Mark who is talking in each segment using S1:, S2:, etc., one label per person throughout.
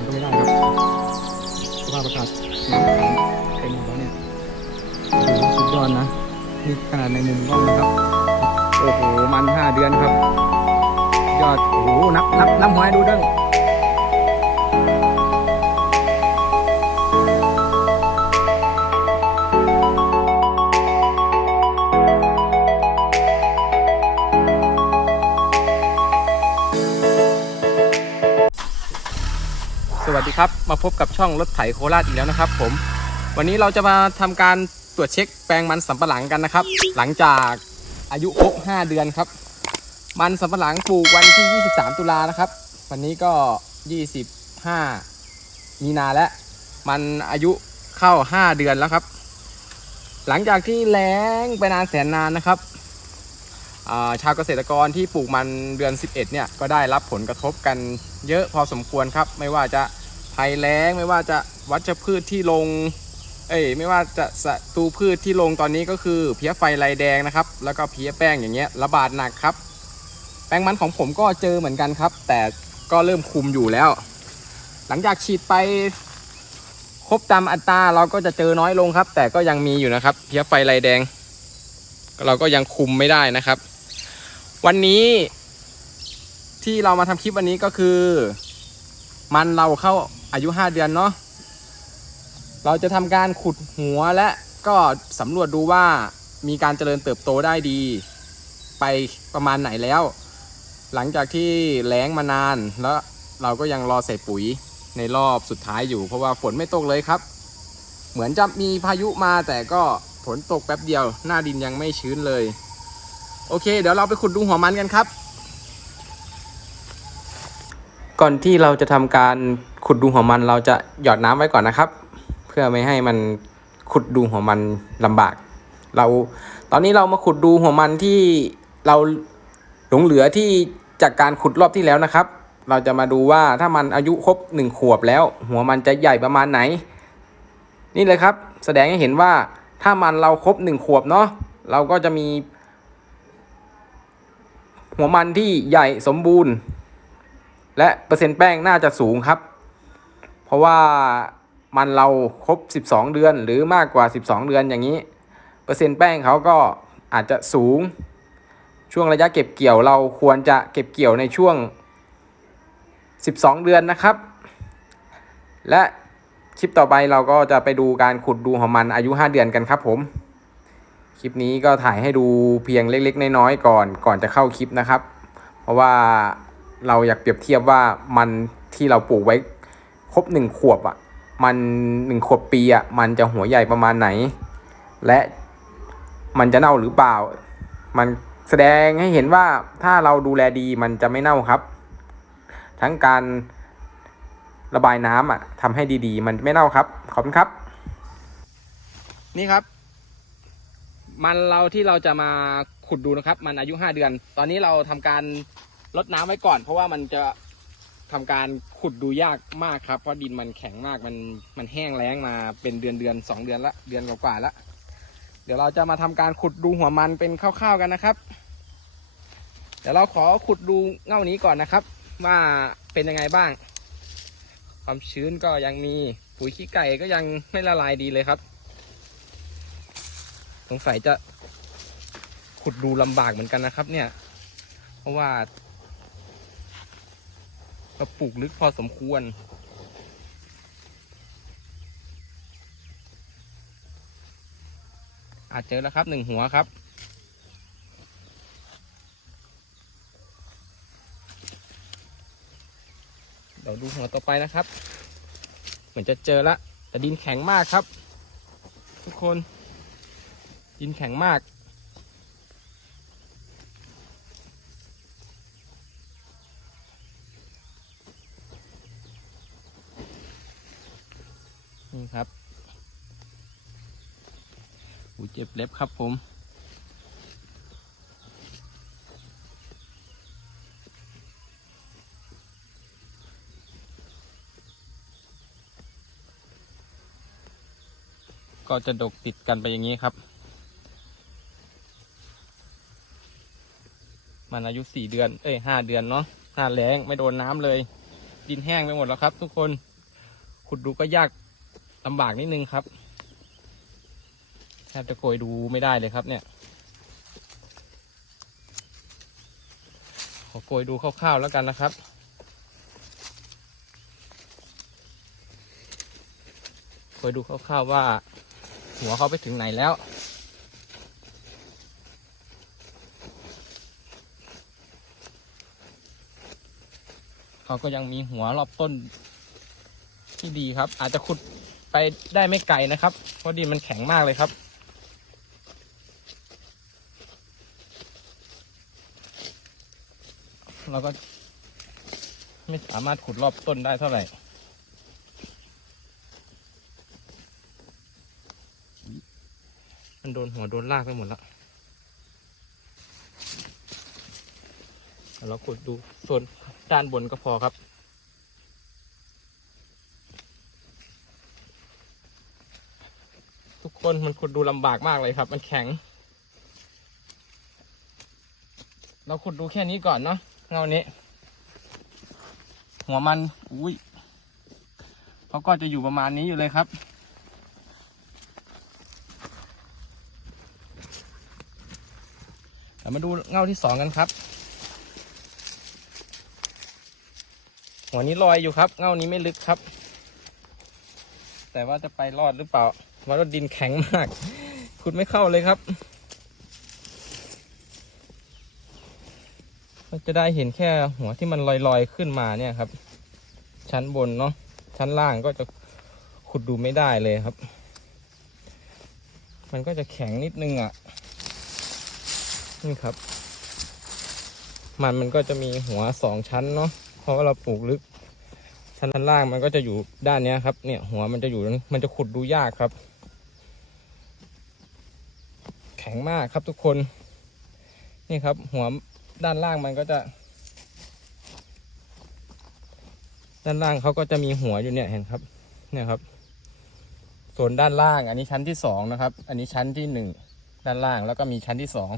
S1: นก็ไม่ได้ครับสภาพอากาศน้ำขังเต็มหมดแล้วเนี่ยโอ้โหสุดยอดนะนี่ขนาดในมุมกล้องนะครับ โอ้โห มันห้าเดือนครับ ยอด โอ้โห นับนับนับหัวให้ดูด้งส ครับมาพบกับช่องรถไถโคราชอีกแล้วนะครับ ผม วันนี้เราจะมาทำการตรวจเช็คแปลงมันสำปะหลังกันนะครับ หลังจากอายุครบ5เดือนครับ มันสำปะหลังปลูกวันที่ 23 ตุลานะครับ วันนี้ก็ 25 มีนาแล้วมันอายุเข้า 5 เดือนแล้วครับ หลังจากที่แล้งไปนานแสนนานนะครับาชาวเกษตรกรที่ปลูกมันเดือน 11 เนี่ย ก็ได้รับผลกระทบกันเยอะพอสมควรครับ ไม่ว่าจะ ภัยแล้งไม่ว่าจะวัชพืชที่ลง เอ้ยไม่ว่าจะศัตรูพืชที่ลงตอนนี้ก็คือเพี้ยไฟลายแดงนะครับ แล้วก็เพี้ยแป้งอย่างเงี้ยระบาดหนักครับ แป้งมันของผมก็เจอเหมือนกันครับ แต่ก็เริ่มคุมอยู่แล้ว หลังจากฉีดไปครบตามอัตราเราก็จะเจอน้อยลงครับ แต่ก็ยังมีอยู่นะครับ เพี้ยไฟลายแดง เราก็ยังคุมไม่ได้นะครับ วันนี้ที่เรามาทำคลิปวันนี้ก็คือ มันเราเข้า อายุ5เดือนเนาะเราจะทำการขุดหัวและก็สำรวจดูว่ามีการเจริญเติบโตได้ดี ไปประมาณไหนแล้ว หลังจากที่แล้งมานานแล้วเราก็ยังรอใส่ปุ๋ยในรอบสุดท้ายอยู่ เพราะว่าฝนไม่ตกเลยครับ เหมือนจะมีพายุมาแต่ก็ฝนตกแป๊บเดียว หน้าดินยังไม่ชื้นเลย โอเค เดี๋ยวเราไปขุดดูหัวมันกันครับ ก่อนที่เราจะทำการ ขุดดูหัวมันเราจะหยอดน้ำไว้ก่อนนะครับ เพื่อไม่ให้มันขุดดูหัวมันลำบาก เราตอนนี้เรามาขุดดูหัวมันที่เราหลงเหลือที่จากการขุดรอบที่แล้วนะครับ เราจะมาดูว่าถ้ามันอายุครบหนึ่งขวบแล้ว หัวมันจะใหญ่ประมาณไหน นี่เลยครับ แสดงให้เห็นว่าถ้ามันเราครบหนึ่งขวบเนาะเราก็จะมี หัวมันที่ใหญ่สมบูรณ์ และเปอร์เซ็นต์แป้งน่าจะสูงครับ เพราะว่ามันเราครบ 12 เดือนหรือมากกว่า 12 เดือนอย่างนี้ เปอร์เซ็นต์แป้งเขาก็อาจจะสูง ช่วงระยะเก็บเกี่ยวเราควรจะเก็บเกี่ยวในช่วง 12 เดือนนะครับ และคลิปต่อไปเราก็จะไปดูการขุดดูหัวมันอายุ 5 เดือนกันครับผม คลิปนี้ก็ถ่ายให้ดูเพียงเล็ก ๆ น้อยๆก่อนก่อนจะเข้าคลิปนะครับ เพราะว่าเราอยากเปรียบเทียบว่ามันที่เราปลูกไว้ ครบหนึ่งขวบอะ่ะ มันหนึ่งขวบปีอะ่ะ มันจะหัวใหญ่ประมาณไหน และมันจะเน่าหรือเปล่า มันแสดงให้เห็นว่าถ้าเราดูแลดีมันจะไม่เน่าครับ ทั้งการระบายน้ำอะทำให้ดีๆ มันไม่เน่าครับ ขอบคุณครับ นี่ครับ มันเราที่เราจะมาขุดดูนะครับ มันอายุห้าเดือน ตอนนี้เราทำการลดน้ำไว้ก่อน เพราะว่ามันจะ ทำการขุดดูยากมากครับเพราะดินมันแข็งมากมันมันแห้งแล้งมาเป็นเดือนเดือนสองเดือนละเดือนกว่าๆละเดี๋ยวเราจะมาทำการขุดดูหัวมันเป็นคร่าวๆกันนะครับ เดี๋ยวเราขอขุดดูเง่านี้ก่อนนะครับ ว่าเป็นยังไงบ้าง ความชื้นก็ยังมีปุ๋ยขี้ไก่ก็ยังไม่ละลายดีเลยครับ สงสัยจะขุดดูลำบากเหมือนกันนะครับ เนี่ย เพราะว่า เราปลูกลึกพอสมควร อาจเจอแล้วครับหนึ่งหัวครับ เดี๋ยวดูหัวต่อไปนะครับ เหมือนจะเจอละแต่ดินแข็งมากครับ ทุกคน ดินแข็งมาก นี่ครับหูเจ็บเล็บครับผมก็จะดกติดกันไปอย่างนี้ครับ มันอายุสี่เดือน เอ้ยห้าเดือนเนาะห้าแรงไม่โดนน้ำเลย ดินแห้งไปหมดแล้วครับทุกคน ขุดดูก็ยาก ลำบากนิดนึงครับแทบจะโกยดูไม่ได้เลยครับเนี่ย ขอโกยดูคร่าวๆแล้วกันนะครับโกยดูคร่าวๆว่า หัวเขาไปถึงไหนแล้วเขาก็ยังมีหัวรอบต้นที่ดีครับ อาจจะขุด ไปได้ไม่ไกลนะครับ เพราะดินมันแข็งมากเลยครับ เราก็ไม่สามารถขุดรอบต้นได้เท่าไหร่มันโดนหัวโดนลากไปหมดแล้วเราขุดดูส่วนด้านบนก็พอครับ กคนมันขุดดูลำบากมากเลยครับ มันแข็ง เราขุดดูแค่นี้ก่อนเนาะเงานี้ หัวมันอุ้ยเขาก็จะอยู่ประมาณนี้อยู่เลยครับมาดูเงาที่สองกันครับ หัวนี้ลอยอยู่ครับ เงานี้ไม่ลึกครับ แต่ว่าจะไปรอดหรือเปล่า เพราะว่าดินแข็งมากขุดไม่เข้าเลยครับก็จะได้เห็นแค่หัวที่มันลอยๆขึ้นมาเนี่ยครับ ชั้นบนเนาะชั้นล่างก็จะขุดดูไม่ได้เลยครับ มันก็จะแข็งนิดนึงอะ่ะนี่ครับ มันมันก็จะมีหัวสองชั้นเนาะเพราะว่าเราปลูกลึกชั้นล่างมันก็จะอยู่ด้านเนี้ยครับ เนี่ย หัวมันจะอยู่มันจะขุดดูยากครับ แข็งมากครับทุกคน นี่ครับ หัวด้านล่างมันก็จะ ด้านล่างเขาก็จะมีหัวอยู่เนี่ยเห็นครับ เนี่ยครับ ส่วนด้านล่าง อันนี้ชั้นที่สองนะครับ อันนี้ชั้นที่หนึ่งด้านล่างแล้วก็มีชั้นที่สอง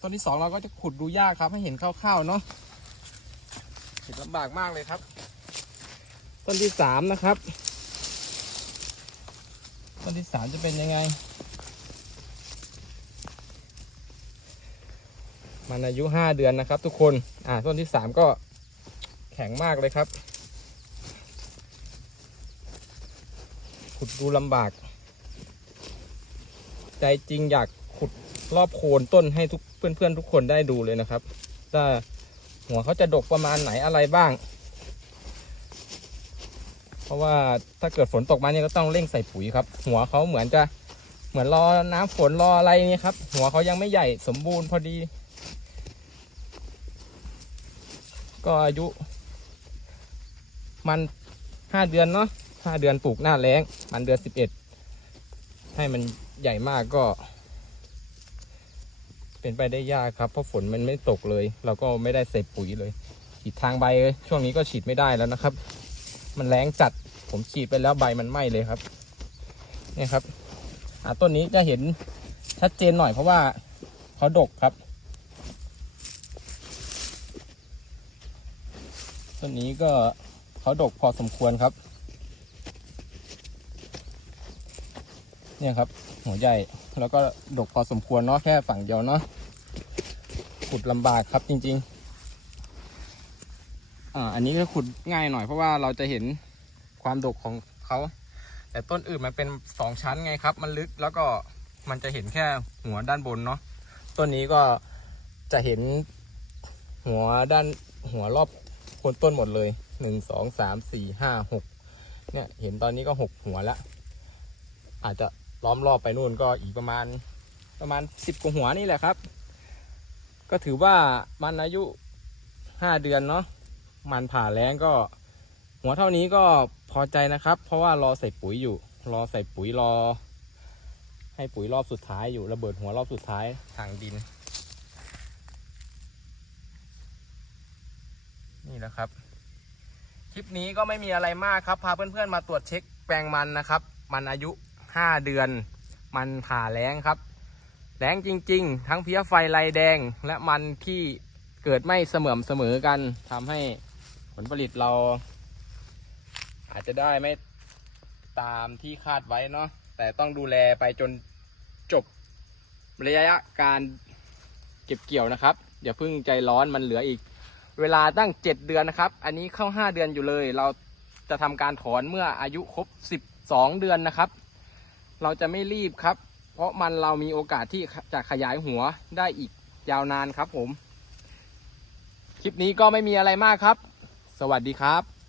S1: ต้นที่สองเราก็จะขุดดูยากครับ ให้เห็นคร่าวๆเนาะเห็นลำบากมากเลยครับ ต้นที่สามนะครับ ต้นที่สามจะเป็นยังไง มันอายุห้าเดือนนะครับ ทุกคน อ่าต้นที่สามก็แข็งมากเลยครับ ขุดดูลำบาก ใจจริงอยากขุดรอบโคนต้นให้ทุกเพื่อนๆทุกคนได้ดูเลยนะครับว่าหัวเขาจะดกประมาณไหนอะไรบ้าง เพราะว่าถ้าเกิดฝนตกมาเนี่ยก็ต้องเร่งใส่ปุ๋ยครับ หัวเขาเหมือนจะเหมือนรอน้ำฝนรออะไรนี่ครับ หัวเขายังไม่ใหญ่สมบูรณ์พอดี ก็อายุมันห้าเดือนเนาะห้าเดือนปลูกหน้าแล้ง มันเดือนสิบเอ็ดให้มันใหญ่มากก็ เป็นไปได้ยากครับ เพราะฝนมันไม่ตกเลย เราก็ไม่ได้ใส่ปุ๋ยเลย ฉีดทางใบช่วงนี้ก็ฉีดไม่ได้แล้วนะครับ มันแรงจัดผมฉีดไปแล้วใบมันไหม้เลยครับนี่ครับอ่าต้นนี้จะเห็นชัดเจนหน่อยเพราะว่าเขาดกครับ ต้นนี้ก็เขาดกพอสมควรครับ เนี่ยครับ หัวใหญ่แล้วก็ดกพอสมควรเนาะแค่ฝั่งเดียวเนาะขุดลำบากครับจริง ๆ อ่า อันนี้ก็ขุดง่ายหน่อยเพราะว่าเราจะเห็นความดกของเขาแต่ต้นอื่นมันเป็นสองชั้นไงครับ มันลึกแล้วก็มันจะเห็นแค่หัวด้านบนเนาะต้นนี้ก็จะเห็นหัวด้านหัวรอบโค คนต้นหมดเลยหนึ่งสองสามสี่ห้าหกเนี่ยเห็นตอนนี้ก็หกหัวล้วอาจจะล้อมรอบไปนู่นก็อีกประมาณประมาณสิบกว่าหัวนี่แหละครับ ก็ถือว่ามันอายุห้าเดือนเนาะมันผ่าแรงก็ หัวเท่านี้ก็พอใจนะครับ เพราะว่ารอใส่ปุ๋ยอยู่ รอใส่ปุ๋ยรอ ให้ปุ๋ยรอบสุดท้ายอยู่ระเบิดหัวรอบสุดท้ายทางดิน แหละครับ คลิปนี้ก็ไม่มีอะไรมากครับ พาเพื่อนๆมาตรวจเช็คแปลงมันนะครับ มันอายุ 5 เดือน มันผ่าแล้งครับแล้งจริง ๆ ทั้งเพี้ยไฟลายแดงและมันที่เกิดไม่เสมอเสมอกันทำให้ผลผลิตเรา อาจจะได้ไม่ตามที่คาดไว้เนาะแต่ต้องดูแลไปจนจบระยะการเก็บเกี่ยวนะครับ อย่าเพิ่งใจร้อนมันเหลืออีก เวลาตั้ง 7 เดือนนะครับ อันนี้เข้า 5 เดือนอยู่เลย เราจะทำการถอนเมื่ออายุครบ 12 เดือนนะครับ เราจะไม่รีบครับ เพราะมันเรามีโอกาสที่จะขยายหัวได้อีกยาวนานครับผม คลิปนี้ก็ไม่มีอะไรมากครับ สวัสดีครับ